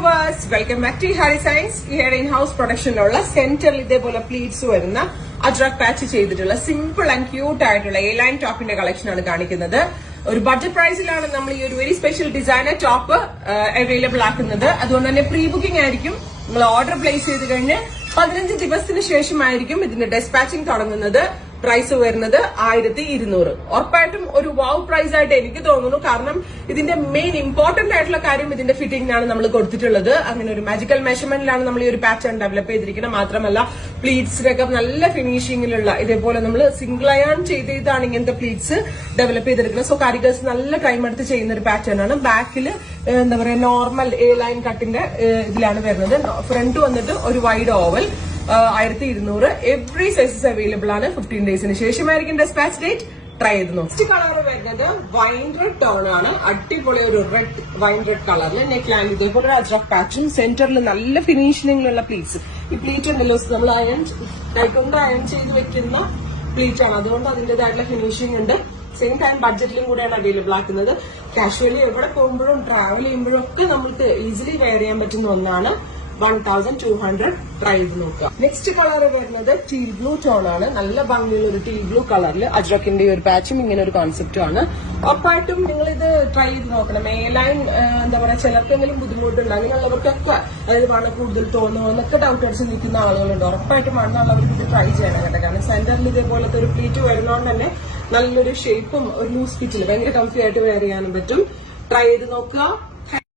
Viewers, welcome back to Hari science. ഈയുടെ in house പ്രൊഡക്ഷനിലുള്ള സെന്ററിൽ ഇതേപോലെ പ്ലീറ്റ്സ് വരുന്ന അജ്രക് പാച്ച് ചെയ്തിട്ടുള്ള സിമ്പിൾ ആൻഡ് ക്യൂട്ട് ആയിട്ടുള്ള എ ലൈൻ ടോപ്പിന്റെ കളക്ഷൻ ആണ് കാണിക്കുന്നത്. ഒരു ബഡ്ജറ്റ് പ്രൈസിലാണ് നമ്മൾ ഈ ഒരു very special designer top available ആക്കുന്നത്. അതുകൊണ്ട് തന്നെ പ്രീ ബുക്കിംഗ് ആയിരിക്കും. നിങ്ങൾ ഓർഡർ പ്ലേസ് ചെയ്ത് കഴിഞ്ഞ് 15 ദിവസത്തിന് ശേഷമായിരിക്കും ഇതിന്റെ ഡെസ്പാച്ചിങ് തുടങ്ങുന്നത്. പ്രൈസ് വരുന്നത് 1200. ഉറപ്പായിട്ടും ഒരു വാവ് പ്രൈസ് ആയിട്ട് എനിക്ക് തോന്നുന്നു. കാരണം ഇതിന്റെ മെയിൻ ഇമ്പോർട്ടന്റ് ആയിട്ടുള്ള കാര്യം ഇതിന്റെ ഫിറ്റിംഗിനാണ് നമ്മൾ കൊടുത്തിട്ടുള്ളത്. അങ്ങനെ ഒരു മാജിക്കൽ മെഷർമെന്റിലാണ് നമ്മൾ ഈ ഒരു പാറ്റേൺ ഡെവലപ്പ് ചെയ്തിരിക്കുന്നത്. മാത്രമല്ല പ്ലീറ്റ്സിനൊക്കെ നല്ല ഫിനിഷിംഗിലുള്ള ഇതേപോലെ നമ്മൾ സിംഗിൾ അയൺ ചെയ്താണ് ഇങ്ങനത്തെ പ്ലീറ്റ്സ് ഡെവലപ്പ് ചെയ്തെടുക്കുന്നത്. സോ കാരിഗേഴ്സ് നല്ല ടൈം എടുത്ത് ചെയ്യുന്ന ഒരു പാറ്റേൺ ആണ്. ബാക്കിൽ എന്താ പറയാ നോർമൽ എ ലൈൻ കട്ടിന്റെ ഇതിലാണ് വരുന്നത്. ഫ്രണ്ട് വന്നിട്ട് ഒരു wide oval 1200. Every sizes available ആണ്. 15 ഡേയ്സിന് ശേഷമായിരിക്കും ഡെസ്പാച്ച് ഡേറ്റ്. ട്രൈ ചെയ്ത് നോക്കും. നെക്സ്റ്റ് കളർ വരുന്നത് വൈൻ റെഡ് ടോൺ ആണ്. അടിപൊളി ഒരു റെഡ് വൈൻ റെഡ് കളറിൽ നെക്ക് ലാൻഡ് ഇതേപോലെ ഒരു അജ്രക് പാച്ചും സെന്ററിൽ നല്ല ഫിനിഷിംഗിലുള്ള പ്ലീറ്റ്സ്. ഈ പ്ലീറ്റ് ഉണ്ടല്ലോ നമ്മൾ കൈകൊണ്ട് അയൺ ചെയ്ത് വെക്കുന്ന പ്ലീറ്റ് ആണ്. അതുകൊണ്ട് അതിന്റേതായിട്ടുള്ള ഫിനിഷിംഗ് ഉണ്ട്. സെയിം ടൈം ബഡ്ജറ്റിലും കൂടെയാണ് അവൈലബിൾ ആക്കുന്നത്. കാഷ്വലി എവിടെ പോകുമ്പോഴും ട്രാവൽ ചെയ്യുമ്പോഴും ഒക്കെ നമുക്ക് ഈസിലി വെയർ ചെയ്യാൻ പറ്റുന്ന ഒന്നാണ്. 1200. ട്രൈ ചെയ്ത് നോക്കുക. നെക്സ്റ്റ് കളർ വരുന്നത് ടീൽ ബ്ലൂ ടോൺ ആണ്. നല്ല ഭംഗിയുള്ള ഒരു ടീൽ ബ്ലൂ കളറിൽ അജ്രക്കിന്റെ ഒരു പാച്ചും ഇങ്ങനെ ഒരു കോൺസെപ്റ്റും ആണ്. ഉറപ്പായിട്ടും നിങ്ങൾ ഇത് ട്രൈ ചെയ്ത് നോക്കണം. എ ലൈൻ എന്താ പറയാ ചിലർക്കെങ്കിലും ബുദ്ധിമുട്ടുണ്ട്. അങ്ങനെയുള്ളവർക്കൊക്കെ അതായത് വണ്ണം കൂടുതൽ തോന്നുന്നു എന്നൊക്കെ ഡൗട്ട് അടിച്ച് നിൽക്കുന്ന ആളുകളുണ്ട്. ഉറപ്പായിട്ടും വണ്ണമുള്ളവർക്ക് ഇത് ട്രൈ ചെയ്യണം കേട്ടോ. കാരണം സെന്ററിൽ ഇതേപോലത്തെ ഒരു പ്ലീറ്റ് വരുന്നതുകൊണ്ട് തന്നെ നല്ലൊരു ഷേപ്പും ഒരു ലൂസ് ഫിറ്റിൽ ഭയങ്കര കംഫി ആയിട്ട് വെയർ ചെയ്യാനും പറ്റും. ട്രൈ ചെയ്ത് നോക്കുക.